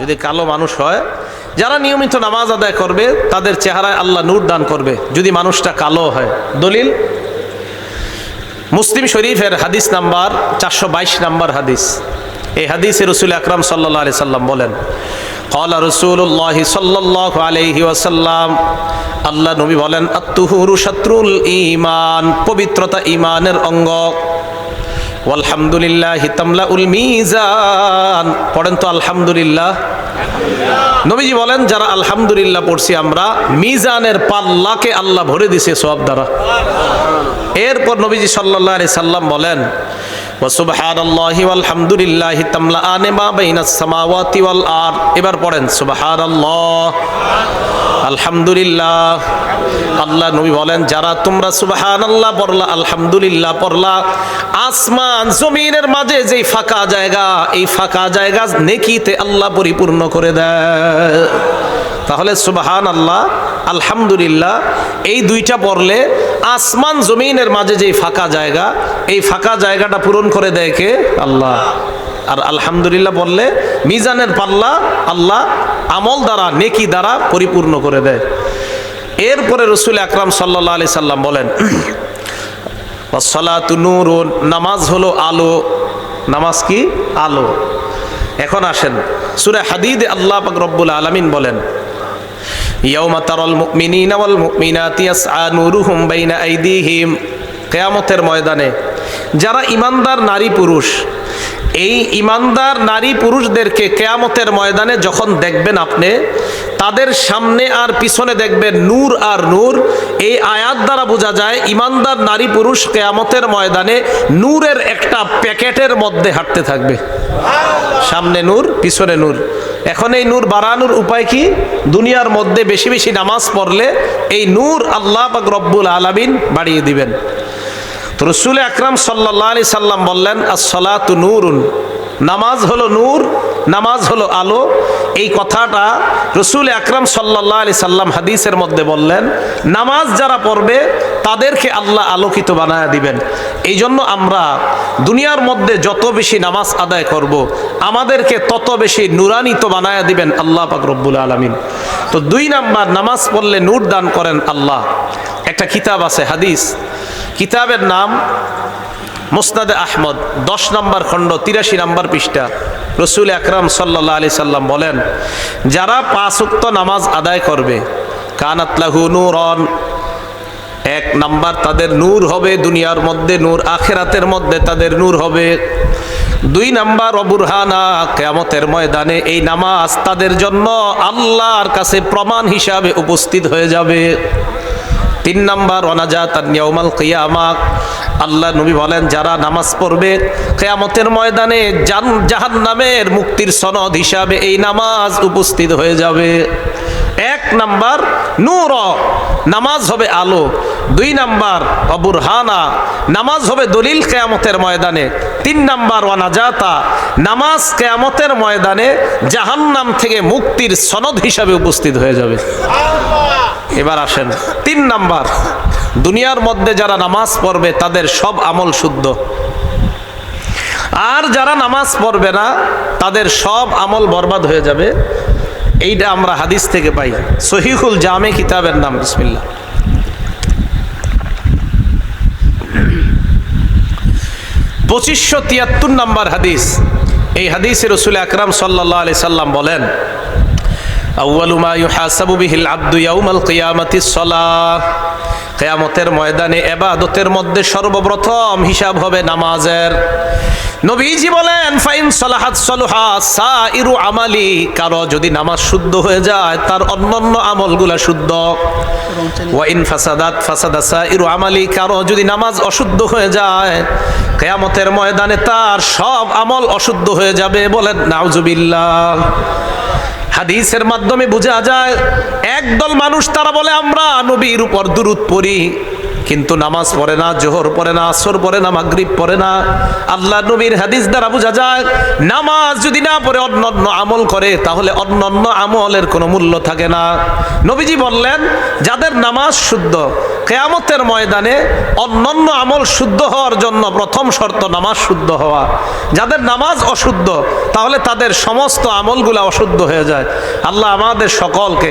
যদি কালো মানুষ হয়, যারা নিয়মিত নামাজ আদায় করবে তাদের চেহারায় আল্লাহ নূর দান করবে যদি মানুষটা কালো হয়। দলিল মুসলিম শরীফের হাদিস নাম্বার 422 নাম্বার হাদিস। এই হাদিসে রাসূল আকরাম সাল্লাল্লাহু আলাইহি সাল্লাম বলেন, ক্বালা রাসূলুল্লাহ সাল্লাল্লাহু আলাইহি ওয়াসাল্লাম, আল্লাহ নবী বলেন, আত-তুহুরু শাত্রুল ঈমান, পবিত্রতা ঈমানের অঙ্গ। ওয়ালহামদুলিল্লাহি তামলাউল মিজান, পড়েন তো আলহামদুলিল্লাহ। নবীজি বলেন, যারা আলহামদুলিল্লাহ পড়ছি আমরা, মিজানের পাল্লাকে আল্লাহ ভরে দিছে সওয়াব দ্বারা। এরপর নবীজি সাল্লাল্লাহু আলাইহি সাল্লাম বলেন, ওয়া সুবহানাল্লাহি ওয়ালহামদুলিল্লাহি তামলাআনে মা বাইনাস সামাওয়াতি ওয়াল আরদ। এবার পড়েন সুবহানাল্লাহ, আলহামদুলিল্লাহ। আল্লাহ নবী বলেন, যারা তোমরা সুবহানাল্লাহ পড়লা, আলহামদুলিল্লাহ পড়লা, আসমান জমিনের মাঝে যেই ফাঁকা জায়গা, এই ফাঁকা জায়গা নেকিতে আল্লাহ পরিপূর্ণ করে দেয়। তাহলে সুবহানাল্লাহ, আলহামদুলিল্লাহ এই দুইটা পড়লে আসমান জমিনের মাঝে যেই ফাঁকা জায়গা, এই ফাঁকা জায়গাটা পূরণ করে দেয় কে? আল্লাহ। আর আলহামদুলিল্লাহ বললে মিজানের পাল্লা আল্লাহ আমল দ্বারা, নেকি দ্বারা পরিপূর্ণ করে দেয়। এরপরে রাসূল আকরাম সাল্লাল্লাহু আলাইহি সাল্লাম বলেন, ওয়াসসালাতু নূরুন, নামাজ হলো আলো। নামাজ কি? আলো। এখন আসেন সূরা হাদীদে আল্লাহ পাক রব্বুল আলামিন বলেন, ইয়াউমা তারাল মুমিনিনা ওয়াল মুমিনাতি ইয়াসআ নূরুহুম বাইনা আইদিহিম, কিয়ামতের ময়দানে যারা ঈমানদার নারী পুরুষ, এই ঈমানদার নারী পুরুষদেরকে কিয়ামতের ময়দানে যখন দেখবেন আপনি, তাদের সামনে আর পিছনে দেখবেন নূর আর নূর। এই আয়াত দ্বারা বোঝা যায় ঈমানদার নারী পুরুষ কিয়ামতের ময়দানে নূরের একটা প্যাকেটের মধ্যে হাঁটতে থাকবে, সামনে নূর পিছনে নূর। এখন এই নূর বাড়ানোর উপায় কি? দুনিয়ার মধ্যে বেশি বেশি নামাজ পড়লে এই নূর আল্লাহ পাক রব্বুল আলামিন বাড়িয়ে দিবেন। তো রাসূল আকরাম সাল্লাল্লাহু আলাইহি সাল্লাম বললেন, আস-সালাতু নূরুন, নামাজ হলো নূর, নামাজ হলো আলো। এই কথাটা রাসূল আকরাম সাল্লাল্লাহু আলাইহি সাল্লাম হাদিসের মধ্যে বললেন, নামাজ যারা পড়বে তাদেরকে আল্লাহ আলোকিত বানায়া দিবেন। এই জন্য আমরা দুনিয়ার মধ্যে যত বেশি নামাজ আদায় করব, আমাদেরকে তত বেশি নূরান্বিত বানায়া দিবেন আল্লাহ পাক রব্বুল আলামিন। তো 2 নাম্বার, নামাজ পড়লে নূর দান করেন আল্লাহ। একটা কিতাব আছে হাদিস, কিতাবের নাম মুসনাদে আহমদ, 10 নম্বর খণ্ড 83 নম্বর পৃষ্ঠা। রাসূল আকরাম সাল্লাল্লাহু আলাইহি সাল্লাম বলেন, যারা 5 ওয়াক্ত নামাজ আদায় করবে, কানাত লাহু নূরন, 1 নাম্বার তাদের নূর হবে, দুনিয়ার মধ্যে নূর, আখিরাতের মধ্যে তাদের নূর হবে। 2 নাম্বার অবুরহানা, কিয়ামতের ময়দানে এই নামাজ তাদের জন্য আল্লাহর কাছে প্রমাণ হিসাবে উপস্থিত হয়ে যাবে। 3 নাম্বার ওয়ানাজাতান ইয়াউমাল কিয়ামাহ, আল্লাহ নবী বলেন, যারা নামাজ পড়বে কিয়ামতের ময়দানে জাহান্নামের মুক্তির সনদ হিসাবে এই নামাজ উপস্থিত হয়ে যাবে। 1 নাম্বার নূর, নামাজ হবে আলো। 2 নাম্বার অবুরহানা, নামাজ হবে দলিল কিয়ামতের ময়দানে। 3 নাম্বার ওয়ানাজাতা, নামাজ কিয়ামতের ময়দানে জাহান্নাম থেকে মুক্তির সনদ হিসাবে উপস্থিত হয়ে যাবে। এবার আসেন 3 নাম্বার, দুনিয়ার মধ্যে যারা নামাজ পড়বে তাদের সব আমল শুদ্ধ, আর যারা নামাজ পড়বে না তাদের সব আমল বরবাদ হয়ে যাবে। এইটা আমরা হাদিস থেকে পাই, সহিহুল জামে কিতাবের নাম, বিসমিল্লাহ। 2573 নাম্বার হাদিস। এই হাদিসে রাসূল আকরাম সাল্লাল্লাহু আলাইহি সাল্লাম বলেন, আউয়ালু মা ইউহাসাবু বিহিল আবদু ইয়াউমাল কিয়ামাতিস সালাহ, কিয়ামতের ময়দানে ইবাদতের মধ্যে সর্বপ্রথম হিসাব হবে নামাজের। নবীজি বলেন, ফাইন সালাহাত সালাহা সাইরু আমালি, কারো যদি নামাজ শুদ্ধ হয়ে যায় তার অন্যান্য আমলগুলা শুদ্ধ। ওয়া ইন ফাসাদাত ফাসাদা সাইরু আমালি, কারো যদি নামাজ অশুদ্ধ হয়ে যায় কিয়ামতের ময়দানে তার সব আমল অশুদ্ধ হয়ে যাবে। বলেন নাউজুবিল্লাহ। হাদিসের মাধ্যমে বোঝা যায়, একদল মানুষ তারা বলে আমরা নবীর উপর দুরূদ পড়ি, কিন্তু নামাজ পড়ে না, জোহর পড়ে না, আসর পড়ে না, মাগরিব পড়ে না। আল্লাহ নবীর হাদিস দ্বারা বোঝা যায়, নামাজ যদি না পড়ে অন্যান্য আমল করে তাহলে অন্যান্য আমলের কোনো মূল্য থাকে না। নবীজি বললেন, যাদের নামাজ শুদ্ধ কিয়ামতের ময়দানে অন্যান্য আমল শুদ্ধ হওয়ার জন্য প্রথম শর্ত নামাজ শুদ্ধ হওয়া। যাদের নামাজ অশুদ্ধ তাহলে তাদের সমস্ত আমলগুলো অশুদ্ধ হয়ে যায়। আল্লাহ আমাদের সকলকে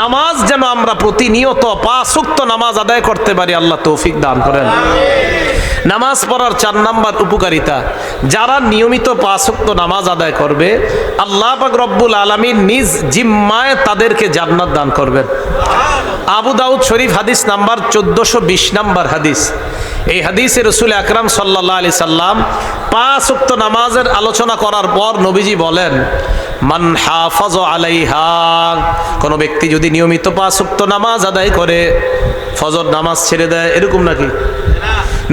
নামাজ যেন আমরা প্রতিনিয়ত 5 ওয়াক্ত নামাজ আদায় করতে পারি, আল্লাহ তৌফিক দান করেন। নামাজ পড়ার 4 নাম্বার উপকারিতা, যারা নিয়মিত 5 ওয়াক্ত নামাজ আদায় করবে আল্লাহ পাক রব্বুল আলামিন নিজ জিম্মায় তাদেরকে জান্নাত দান করবেন। আবু দাউদ শরীফ হাদিস নাম্বার 1420 নাম্বার হাদিস। এই হাদিসে রাসূল আকরাম সাল্লাল্লাহু আলাইহি সাল্লাম 5 ওয়াক্ত নামাজের আলোচনা করার পর নবীজি বলেন, মান হাফাজ আলাইহা, কোন ব্যক্তি যদি নিয়মিত 5 ওয়াক্ত নামাজ আদায় করে, ফজর নামাজ ছেড়ে দেয়, এরকম নাকি?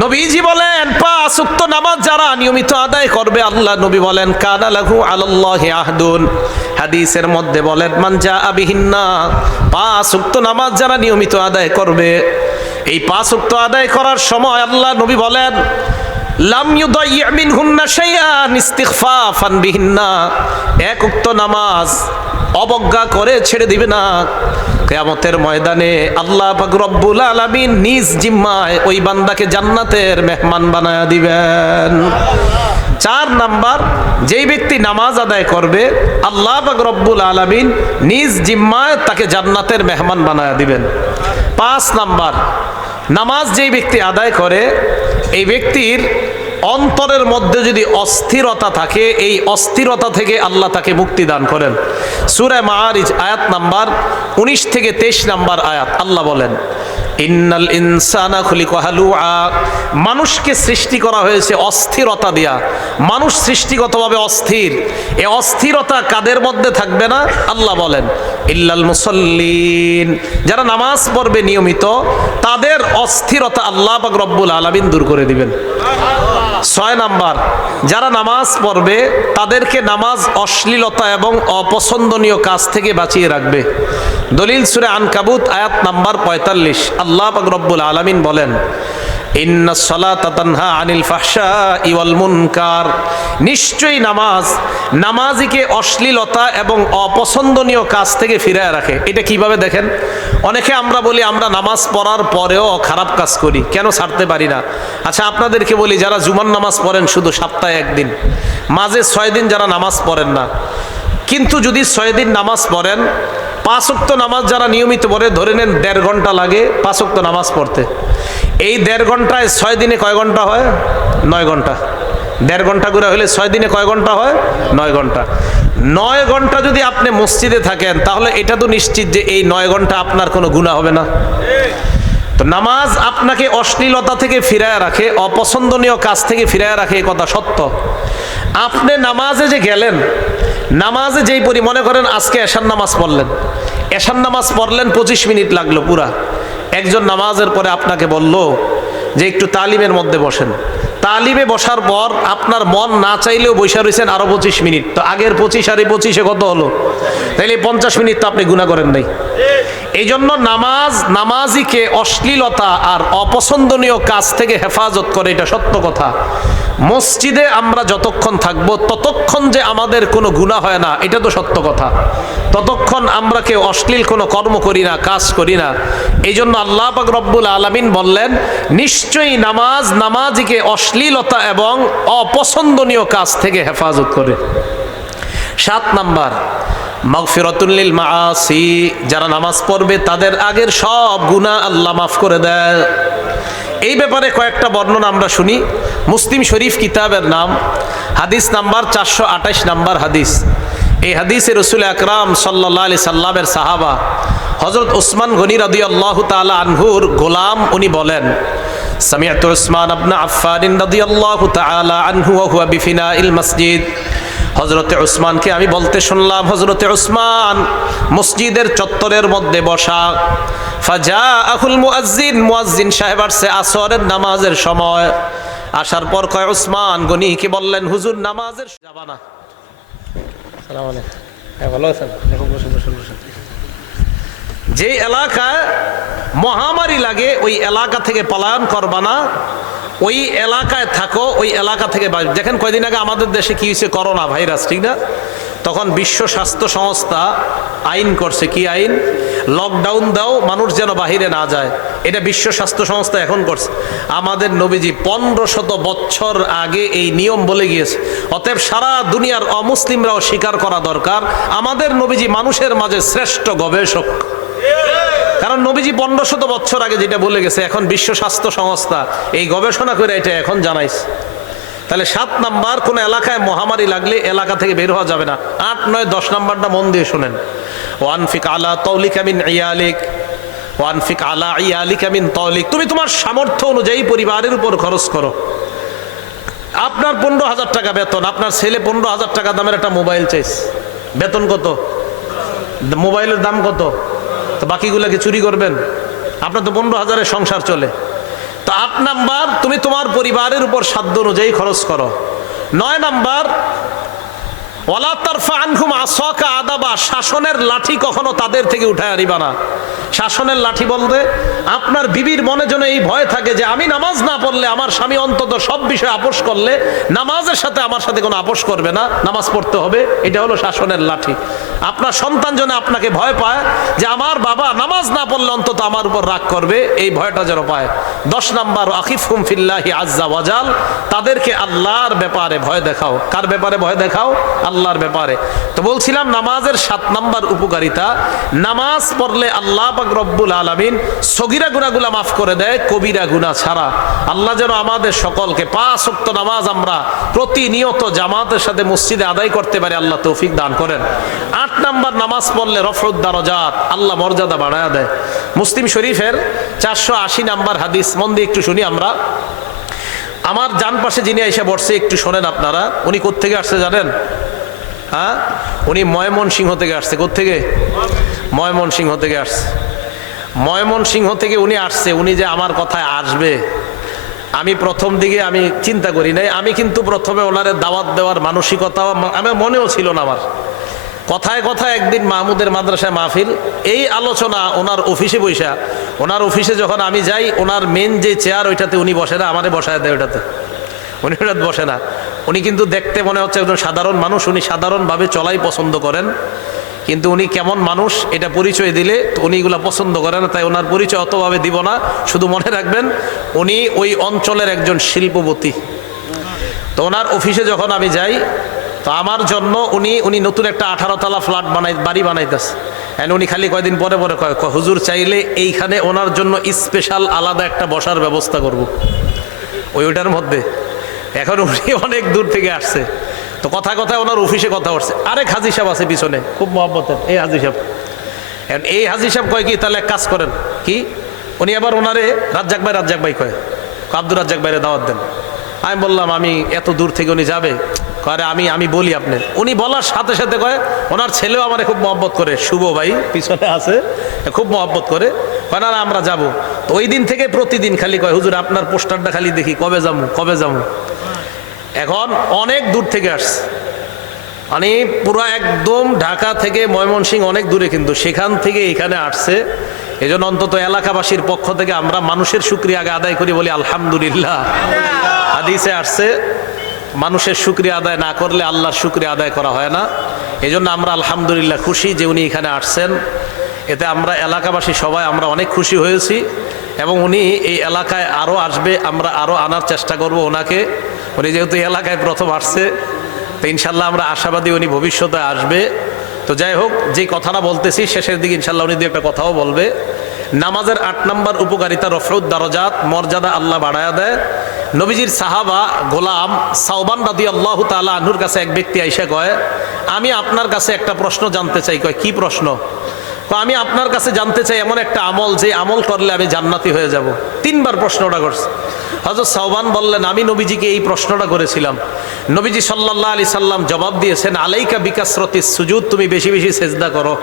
নবীজি বলেন 5 ওয়াক্ত নামাজ যারা নিয়মিত আদায় করবে, আল্লাহ নবী বলেন কানা লাহু আলাল্লাহি আহদুন, হাদিসের মধ্যে বলেন মান জাআ বিহিন্না, 5 ওয়াক্ত নামাজ যারা নিয়মিত আদায় করবে, এই 5 ওয়াক্ত আদায় করার সময় আল্লাহ নবী বলেন লাম ইউদাইয়্যা মিনহুন্না শাইআন ইস্তিগফাফান বিহিন্না, 1 ওয়াক্ত নামাজ অবজ্ঞা করে ছেড়ে দিবে না, কিয়ামতের ময়দানে আল্লাহ পাক রব্বুল আলামিন নিজ জিম্মায় ওই বান্দাকে জান্নাতের মেহমান বানায়া দিবেন। 4 নাম্বার, যেই ব্যক্তি নামাজ আদায় করবে আল্লাহ পাক রব্বুল আলামিন নিজ জিম্মায় তাকে জান্নাতের মেহমান বানায়া দিবেন। 5 নাম্বার, নামাজ যেই ব্যক্তি আদায় করে এই ব্যক্তির অন্তরের মধ্যে যদি অস্থিরতা থাকে, এই অস্থিরতা থেকে আল্লাহ তাকে মুক্তি দান করেন। সূরা মাআরিজ আয়াত নাম্বার 19 থেকে 23 নাম্বার আয়াত, আল্লাহ বলেন ইন্নাল ইনসানা খুলিকা হালুআ, মানুষকে সৃষ্টি করা হয়েছে অস্থিরতা দিয়া, মানুষ সৃষ্টিগতভাবে অস্থির। এই অস্থিরতা কাদের মধ্যে থাকবে না? আল্লাহ বলেন ইল্লাল মুসাল্লিন, যারা নামাজ পড়বে নিয়মিত তাদের অস্থিরতা আল্লাহ পাক রব্বুল আলামিন দূর করে দিবেন। 6 নাম্বার, যারা নামাজ পড়বে তাদেরকে নামাজ অশ্লীলতা এবং অপছন্দনীয় কাজ থেকে বাঁচিয়ে রাখবে। দলিল সূরা আনকাবুত আয়াত নাম্বার 45, আল্লাহ পাক রব্বুল আলামিন বলেন ইন্নাস সালাতা তানহা আনিল ফাহশাই ওয়াল মুনকার, নিশ্চয়ই নামাজ নামাজিকে অশ্লীলতা এবং অপছন্দনীয় কাজ থেকে ফিরিয়ে রাখে। এটা কিভাবে দেখেন, অনেকে আমরা বলি আমরা নামাজ পড়ার পরেও খারাপ কাজ করি, কেন ছাড়তে পারি না? আচ্ছা আপনাদেরকে বলি, যারা জুমার নামাজ পড়েন শুধু সপ্তাহে 1 দিন, মাঝে 6 দিন যারা নামাজ পড়েন না, কিন্তু যদি 6 দিন নামাজ পড়েন, 5 ওয়াক্ত নামাজ যারা নিয়মিত পড়ে, ধরে নেন 1.5 ঘন্টা লাগে 5 ওয়াক্ত নামাজ পড়তে, এই 1.5 ঘন্টায় 6 দিনে কয় ঘন্টা হয়? 9 ঘন্টা। 1.5 ঘন্টা করে হলে 6 দিনে কয় ঘন্টা হয়? 9 ঘন্টা। 9 ঘন্টা যদি আপনি মসজিদে থাকেন তাহলে এটা তো নিশ্চিত যে এই 9 ঘন্টা আপনার কোনো গুনাহ হবে না। তো নামাজ আপনাকে অশ্লীলতা থেকে ফিরায় রাখে, অপছন্দনীয় কাজ থেকে ফিরায় রাখে, এই কথা সত্য। আপনি নামাজে যে গেলেন, নামাজে যেই মনে করেন আজকে এশার নামাজ পড়লেন, এশার নামাজ পড়লেন 25 মিনিট লাগলো পুরা, একজন নামাজের পরে আপনাকে বলল যে একটু তালিমের মধ্যে বসেন, তালিমে বসার পর আপনার মন না চাইলেও বসে রয়েছেন আরো 25 মিনিট, তো আগের 25 আর 25-এ কত হলো? তাইলে 50 মিনিট তো আপনি গুনাহ করেন নাই। এই জন্য নামাজিকে অশ্লীলতা আর অপছন্দনীয় কাজ থেকে হেফাজত করে, এটা সত্য কথা। মসজিদে আমরা যতক্ষণ থাকবো ততক্ষণ যে আমাদের কোনো গুনাহ হয় না, এটা তো সত্য কথা। ততক্ষণ আমরা কেউ অশ্লীল কোনো কর্ম করি না, কাজ করি না। এই জন্য আল্লাহ পাক রব্বুল আলামিন বললেন নিশ্চয়ই নামাজিকে অশ্লীলতা এবং অপছন্দনীয় কাজ থেকে হেফাজত করে। 7 নাম্বার, মাগফিরাতুল লিল মাআসি, যারা নামাজ পড়বে তাদের আগের সব গুনাহ আল্লাহ মাফ করে দেয়। এই ব্যাপারে কয়েকটা বর্ণনা আমরা শুনি। মুসলিম শরীফ কিতাবের নাম, হাদিস নাম্বার 428 নাম্বার হাদিস। এই হাদিসে রাসূল আকরাম সাল্লাল্লাহু আলাইহি সাল্লামের সাহাবা হযরত উসমান গনি রাদিয়াল্লাহু তাআলা আনহুর গোলাম, উনি বলেন সামিআতু উসমান ইবনে আফফান রাদিয়াল্লাহু তাআলা আনহু ওয়া হুয়া বিফিনাইল মসজিদ, হযরতে উসমানকে আমি বলতে শুনলাম, হযরতে উসমান মসজিদের চত্বরের মধ্যে বসা। ফাজাআহুল মুয়াজ্জিন, মুয়াজ্জিন সাহেব আসছে আসরের নামাজের সময়। আসার পর কয় উসমান গনিকে বললেন হুজুর নামাজের যাবানা। আসসালামু আলাইকুম, ভালো আছেন? বসুন। যে এলাকায় মহামারী লাগে ওই এলাকা থেকে পলায়ন করবা না, ওই এলাকায় থাকো, ওই এলাকা থেকে। দেখেন কয়দিন আগে আমাদের দেশে কি হয়েছে, করোনা ভাইরাস, ঠিক না? তখন বিশ্ব স্বাস্থ্য সংস্থা আইন করছে, কি আইন? লকডাউন দাও, মানুষ যেন বাহিরে না যায়। এটা বিশ্ব স্বাস্থ্য সংস্থা এখন করছে। আমাদের নবীজি 1500 বছর আগে এই নিয়ম বলে গিয়েছে। অতএব সারা দুনিয়ার অমুসলিমরাও স্বীকার করা দরকার, আমাদের নবীজি মানুষের মাঝে শ্রেষ্ঠ গবেষক। কারণ নবীজি 1500 বছর আগে যেটা বলে গেছে, এখন বিশ্ব স্বাস্থ্য সংস্থা এই গবেষণা করে এটা এখন জানাইছে। তাহলে 7 নাম্বার, কোন এলাকায় মহামারী লাগলে এলাকা থেকে বের হওয়া যাবে না। 8, 9, 10 নাম্বারটা মন দিয়ে শোনেন। ওয়ানফিক আলা তাওলিকা মিন ইয়ালিক, ওয়ানফিক আলা ইয়ালিকা মিন তাওলিক। তুমি তোমার সামর্থ্য অনুযায়ী পরিবারের উপর খরচ করো। আপনার 15,000 টাকা বেতন, আপনার ছেলে 15,000 টাকা দামের একটা মোবাইল চাইছে, বেতন কত, মোবাইলের দাম কত, তো বাকিগুলো কি চুরি করবেন? আপনার তো 15,000-এর সংসার চলে। তো 8 নাম্বার, তুমি তোমার পরিবারের উপর সাধ্য অনুযায়ী খরচ করো। 9 নাম্বার, ওয়ালা তারফা আনহুম আসাকা আদাবা, শাসনের লাঠি কখনো তাদের থেকে উঠায় আনিবা না। শাসনের লাঠি বলতে আপনার বিবির মনে যেন এই ভয় থাকে যে আমি নামাজ না পড়লে আমার স্বামী অন্তত সব বিষয়ে আপোষ করলে নামাজের সাথে আমার সাথে কোনো আপোষ করবে না, নামাজ পড়তে হবে। এটা হলো শাসনের লাঠি। আপনার সন্তান যেন আপনাকে ভয় পায় যে আমার বাবা নামাজ না পড়লে অন্তত আমার উপর রাগ করবে, এই ভয়টা যেন পায়। 10 নাম্বার, আখিফহুম ফিল্লাহি আজ্জা ওয়াজাল, তাদেরকে আল্লাহর ব্যাপারে ভয় দেখাও। কার ব্যাপারে ভয় দেখাও? আল্লাহর ব্যাপারে। তো বলছিলাম নামাজের 7 নাম্বার উপকারিতা, নামাজ পড়লে আল্লাহ পাক রব্বুল আলামিন সগীরা গুনাহগুলো মাফ করে দেয়, কবিরা গুনাহ ছাড়া। আল্লাহ যেন আমাদের সকলকে 5 ওয়াক্ত নামাজ আমরা প্রতিনিয়ত জামাতের সাথে মসজিদে আদায় করতে পারি, আল্লাহ তৌফিক দান করেন। 8 নাম্বার, নামাজ পড়লে রফউদ দারাজাত, আল্লাহ মর্যাদা বাড়ায়া দেয়। মুসলিম শরীফের 480 নাম্বার হাদিস, মন দিয়ে একটু শুনি আমরা। আমার ডান পাশে যিনি এসে বসছে, একটু শোনেন আপনারা। উনি কোত্থেকে আসছে জানেন? হ্যাঁ, উনি ময়মনসিংহ থেকে আসছে। কোত্থেকে? ময়মনসিংহ থেকে আসছে। ময়মনসিংহ থেকে উনি আসছে। উনি যে আমার কথায় আসবে, আমি প্রথম দিকে আমি চিন্তা করি নাই। আমি কিন্তু প্রথমে ওনারে দাওয়াত দেওয়ার মানসিকতা আমার মনেও ছিল না। আমার কথায় কথায় একদিন মাহমুদের মাদ্রাসায় মাহফিল, এই আলোচনা ওনার অফিসে বসা। ওনার অফিসে যখন আমি যাই, ওনার মেন যে চেয়ার ওইটাতে উনি বসে না, আমারে বসায় দেয় ওইটাতে। উনি ওইটাতে বসে না। উনি কিন্তু দেখতে মনে হচ্ছে একজন সাধারণ মানুষ। উনি সাধারণভাবে চলাই পছন্দ করেন, কিন্তু উনি কেমন মানুষ এটা পরিচয় দিলে উনি এগুলা পছন্দ করেন না। তাই ওনার পরিচয় অতভাবে দিব না। শুধু মনে রাখবেন উনি ওই অঞ্চলের একজন শিল্পপতি। তো ওনার অফিসে যখন আমি যাই, তো আমার জন্য উনি নতুন একটা 18 তলা ফ্ল্যাট বাড়ি বানাইতেছে। এন্ড উনি খালি কয়দিন পরে পরে কয়, হুজুর চাইলে এইখানে ওনার জন্য স্পেশাল আলাদা একটা বসার ব্যবস্থা করব ওইটার মধ্যে। এখন উনি অনেক দূর থেকে আসছে, তো কথায় কথায় ওনার অফিসে কথা উঠছে। আরেক হাজি সাহেব আছে পিছনে, খুব মহব্বতের এই হাজি সাহেব। এই হাজি সাহেব কয় কি, তাহলে এক কাজ করেন কি, উনি আবার ওনারে রাজ্জাক ভাই কয়, আব্দুর রাজ্জাক ভাইরে দাওয়াত দেন। আমি বললাম আমি এত দূর থেকে উনি যাবে, কয় আমি বলি আপনি। উনি বলার সাথে সাথে কয় ওনার ছেলেও আমার খুব মহব্বত করে, শুভ ভাই পিছনে আছে, খুব মহব্বত করে। কয় না আমরা যাবো। তো ওই দিন থেকে প্রতিদিন খালি কয়, হুজুর আপনার পোস্টারটা খালি দেখি, কবে যাবো। এখন অনেক দূর থেকে আসছে, মানে পুরো একদম ঢাকা থেকে ময়মনসিংহ অনেক দূরে, কিন্তু সেখান থেকে এখানে আসছে। এই জন্য অন্তত এলাকাবাসীর পক্ষ থেকে আমরা মানুষের শুকরিয়া আগে আদায় করি, বলি আলহামদুলিল্লাহ। হাদিসে আসছে মানুষের শুকরিয়া আদায় না করলে আল্লাহর শুকরিয়া আদায় করা হয় না। এই জন্য আমরা আলহামদুলিল্লাহ খুশি যে উনি এখানে আসছেন। এতে আমরা এলাকাবাসী সবাই আমরা অনেক খুশি হয়েছি, এবং উনি এই এলাকায় আরও আসবে, আমরা আরও আনার চেষ্টা করব ওনাকে। উনি যেহেতু এলাকায় প্রথম আসছে, তো ইনশাল্লাহ আমরা আশাবাদী উনি ভবিষ্যতে আসবে। তো যাই হোক, যে কথাটা বলতেছি শেষের দিকে ইনশাল্লাহ উনি দু একটা কথাও বলবে। নামাজের 8 নাম্বার উপকারিতা, রফউদ দারাজাত, মর্যাদা আল্লাহ বাড়ায়া দেয়। নবীজির সাহাবা গোলাম সাওবান রাদিয়াল্লাহু তাআলা আনহুর কাছে এক ব্যক্তি আইসা কয়, আমি আপনার কাছে একটা প্রশ্ন জানতে চাই। কয় কি প্রশ্ন? আমি আপনার কাছে জানতে চাই এমন একটা আমল, যে আমল করলে আমি জান্নাতি হয়ে যাব। 3 বার প্রশ্নটা করছে। হযরত সাওবান বললেন, আমি নবীজিকে এই প্রশ্নটা করেছিলাম। নবীজি সাল্লাল্লাহু আলাইহি সাল্লাম জবাব দিয়েছেন, আলাইকা বিকাসরাতিস সুজুদ, তুমি বেশি বেশি সেজদা করো।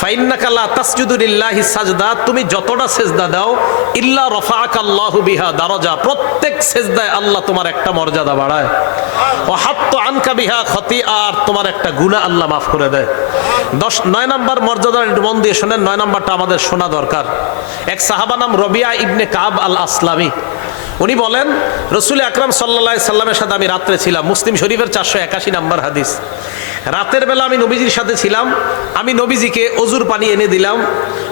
ফাইন্নাকা লা তাসজুদু লিল্লাহি সাজদা, তুমি যতটা সেজদা দাও, ইল্লা রাফাআকা আল্লাহু বিহা দারাজা, প্রত্যেক সেজদায় আল্লাহ তোমার একটা মর্যাদা বাড়ায়। ওয়া হাত্তা আনকা বিহা খতিআ, তোমার একটা গুনাহ আল্লাহ মাফ করে দেয়। 9 নাম্বার মর্যাদা, একটু মন দিয়ে শোনেন, 9 নাম্বারটা আমাদের শোনা দরকার। এক সাহাবা নাম রবিয়া ইবনে কাব আল আসলামি, উনি বলেন রাসূল আকরাম সাল্লাল্লাহু আলাইহি সাল্লামের সাথে আমি রাত্রে ছিলাম। মুসলিম শরীফের 481 নাম্বার হাদিস। রাতের বেলা আমি নবীজির সাথে ছিলাম, আমি নবীজিকে অজুর পানি এনে দিলাম।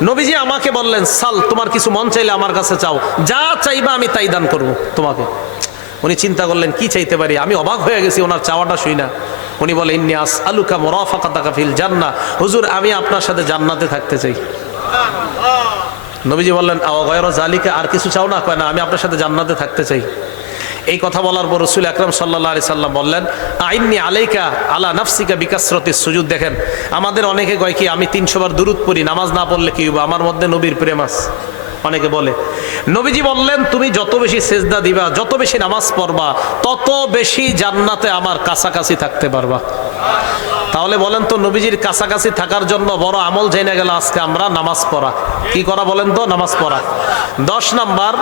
নবীজি আমাকে বললেন, সাল, তোমার কিছু মন চাইলে আমার কাছে চাও, যা চাইবা আমি তাই দান করব তোমাকে। উনি চিন্তা করলেন কি চাইতে পারি, আমি অবাক হয়ে গেছি ওনার চাওয়াটা শুই না। উনি বলে, ইন্নী আসআলুকা মুরাফাকাতাকা ফিল জান্নাহ, হুজুর আমি আপনার সাথে জান্নাতে থাকতে চাই। নবীজি বললেন, আও গায়রা যালিকা, আর কিছু চাও না? কয় না, আমি আপনার সাথে জান্নাতে থাকতে চাই। এই কথা বলার পর রাসূল আকরাম সাল্লাল্লাহু আলাইহি সাল্লাম বললেন, আইন্নী আলাইকা আলা নাফসিকা বিকাসরাতিস সুজুদ। দেখেন আমাদের অনেকে কয় কি, আমি 300 বার দুরূদ পড়ি, নামাজ না পড়লে কি হবে, আমার মধ্যে নবীর প্রেম আছে, অনেকে বলে। নবীজি বললেন, তুমি যত বেশি সেজদা দিবা, যত বেশি নামাজ পড়বা, তত বেশি জান্নাতে আমার কাছাকাছি থাকতে পারবা। তাহলে বলেন তো, নবীজির কাছাকাছি থাকার জন্য বড় আমল জেনে গেল আজকে আমরা নামাজ পড়া। কি করা বলেন তো? নামাজ পড়া। 10 নাম্বার,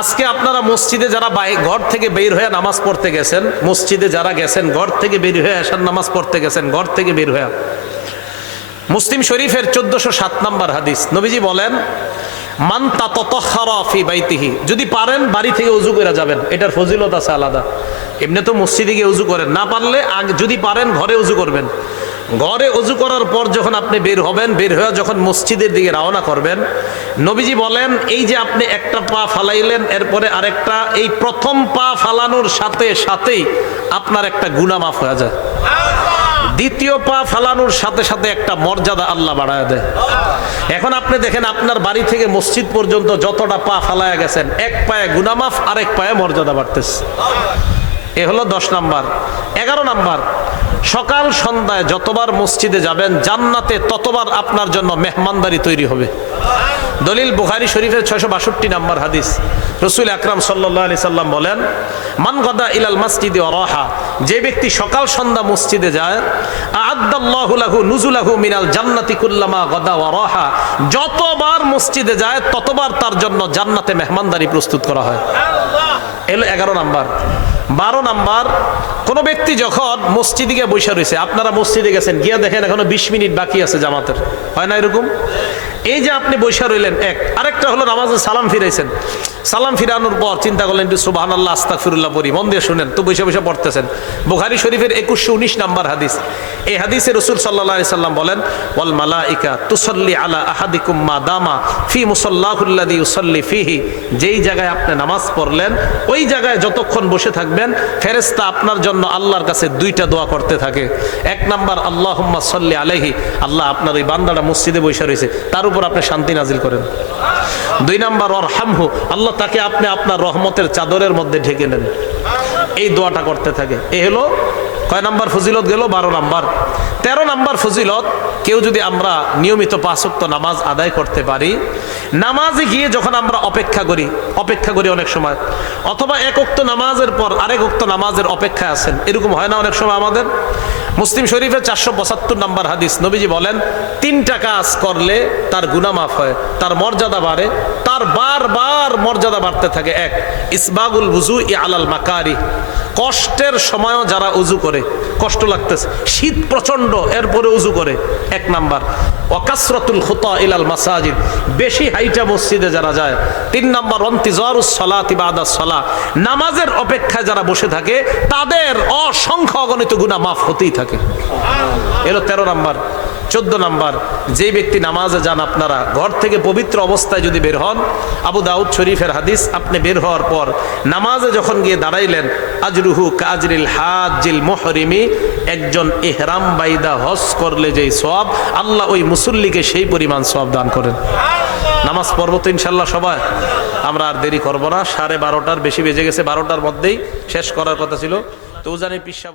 আজকে আপনারা মসজিদে যারা ঘর থেকে বের হয়ে নামাজ পড়তে গেছেন, মসজিদে যারা গেছেন, ঘর থেকে বের হয়ে আসার নামাজ পড়তে গেছেন, ঘর থেকে বের হয়ে, মুসলিম শরীফের 1407 নাম্বার হাদিস, নবীজি বলেন, মান তাতাতাহহারা ফি বাইতিহি, যদি পারেন বাড়ি থেকে ওযু করে যাবেন, এটার ফজিলত আছে আলাদা। এমনি তো মসজিদে গিয়ে ওযু করেন, না পারলে যদি পারেন ঘরে ওযু করবেন। ঘরে ওযু করার পর যখন আপনি বের হবেন, বের হয়ে যখন মসজিদের দিকে রওনা করবেন, নবীজি বলেন, এই যে আপনি একটা পা ফালাইলেন, এরপরে আরেকটা, এই প্রথম পা ফালানোর সাথে সাথেই আপনার একটা গুনাহ মাফ হয়ে যায়। দ্বিতীয় পা ফালানোর সাথে সাথে একটা মর্যাদা আল্লাহ বাড়ায় দেয়। এখন আপনি দেখেন, আপনার বাড়ি থেকে মসজিদ পর্যন্ত যতটা পা ফালায়া গেছেন, এক পায়ে গুনাহ মাফ, আরেক পায়ে মর্যাদা বাড়তেছে। এ হলো 10 নাম্বার। 11 নাম্বার, সকাল সন্ধ্যায় যতবার মসজিদে যাবেন, জান্নাতে ততবার আপনার জন্য মেহমানদারি তৈরি হবে। দলিল বুখারী শরীফের 662 নাম্বার হাদিস, রাসূল আকরাম সাল্লাল্লাহু আলাইহি সাল্লাম বলেন, মান গাদা ইলাল মাসজিদি ওয়া রাহা, যে ব্যক্তি সকাল সন্ধ্যা মসজিদে যায়, আ'আদ্দাল্লাহু লাহু নুজুলাহু মিনাল জান্নাতি কুল্লামা গাদা ওয়া রাহা, যতবার মসজিদে যায় ততবার তার জন্য জান্নাতে মেহমানদারি প্রস্তুত করা হয়। এলো 11 নাম্বার। 12 নাম্বার, কোন ব্যক্তি যখন মসজিদে গিয়ে বসে রয়েছে, আপনারা মসজিদে গেছেন, গিয়া দেখেন এখনো 20 মিনিট বাকি আছে জামাতের, হয় না এরকম? এই যে আপনি বসে রইলেন, আরেকটা হলো নামাজে সালাম ফিরাইছেন, সালাম ফিরানোর পর চিন্তা করলেন একটু সুবহানাল্লাহ আস্তাগফিরুল্লাহ পড়ি, মন দিয়ে শুনেন তো, বসে বসে পড়তেছেন। বুখারী শরীফের 2119 নাম্বার হাদিস, এই হাদিসে রাসূল সাল্লাল্লাহু আলাইহি সাল্লাম বলেন, ওয়াল মালাইকা তুসাল্লি আলা আহাদিকুম মা দামা ফি মুসাল্লাহুল্লাযী ইউসাল্লি ফিহি, যেই জায়গায় আপনি নামাজ পড়লেন ওই জায়গায় যতক্ষণ বসে থাকবেন, ফেরেশতা আপনার জন্য আল্লাহর কাছে 2টা দোয়া করতে থাকে। 1 নাম্বার, আল্লাহুম্মা সাল্লি আলাইহি, আল্লাহ আপনার এই বান্দাটা মসজিদে বসে রয়েছে, তার উপর আপনি শান্তি নাজিল করেন। 2 নাম্বার, ওয়ারহামহু, আল্লাহ তাকে আপনি আপনার রহমতের চাদরের মধ্যে ঢেকে নেন। এই দোয়াটা করতে থাকে। এই হলো কয় নাম্বার ফজিলত গেল? 12 নাম্বার। 13 নাম্বার ফজিলত, কেউ যদি আমরা নিয়মিত 5 ওয়াক্ত নামাজ আদায় করতে পারি, নামাজে গিয়ে যখন আমরা অপেক্ষা করি অনেক সময়, অথবা 1 ওয়াক্ত নামাজের পর আরেক ওয়াক্ত নামাজের অপেক্ষায় আছেন, এরকম হয় না অনেক সময় আমাদের? মুসলিম শরীফের 475 নাম্বার হাদিস, নবীজি বলেন, 3টা কাজ করলে তার গুনাহ মাফ হয়, তার মর্যাদা বাড়ে, তার বারবার মর্যাদা বাড়তে থাকে। 1, ইসবাগুল ওযুই আলাল মাকারি, কষ্টের সময়ও যারা উযু করে, কষ্ট লাগতেছে, শীত প্রচন্ড, এরপরে উযু করে, 1 নাম্বার। ওয়াকাসরাতুল খুতা ইলাল মাসাজিদ, বেশি হাইটা মসজিদে যারা যায়। 3 নাম্বার, ইন্তিজারুস সালাতি বাদাস সালাহ, নামাজের অপেক্ষায় যারা বসে থাকে তাদের অসংখ্য অগণিত গুনাহ মাফ হতেই থাকে। এলো 13 নাম্বার। 14 নাম্বার, যে ব্যক্তি নামাজে যান, আপনারা ঘর থেকে পবিত্র অবস্থায় যদি বের হন, আবু দাউদ শরীফের হাদিস, আপনি বের হওয়ার পর নামাজে যখন গিয়ে দাঁড়াইলেন, আজরুহু কাজরিল হাজিল মুহরিমি, একজন ইহরাম বাইদা হজ করলে যেই সওয়াব, আল্লাহ ওই মুসল্লিকে সেই পরিমাণ সওয়াব দান করেন। নামাজ পড়ব তো ইনশাল্লাহ সবাই, আমরা আর দেরি করব না। 12:30 বেশি বেজে গেছে, 12টার মধ্যেই শেষ করার কথা ছিল। তো জানি পিসা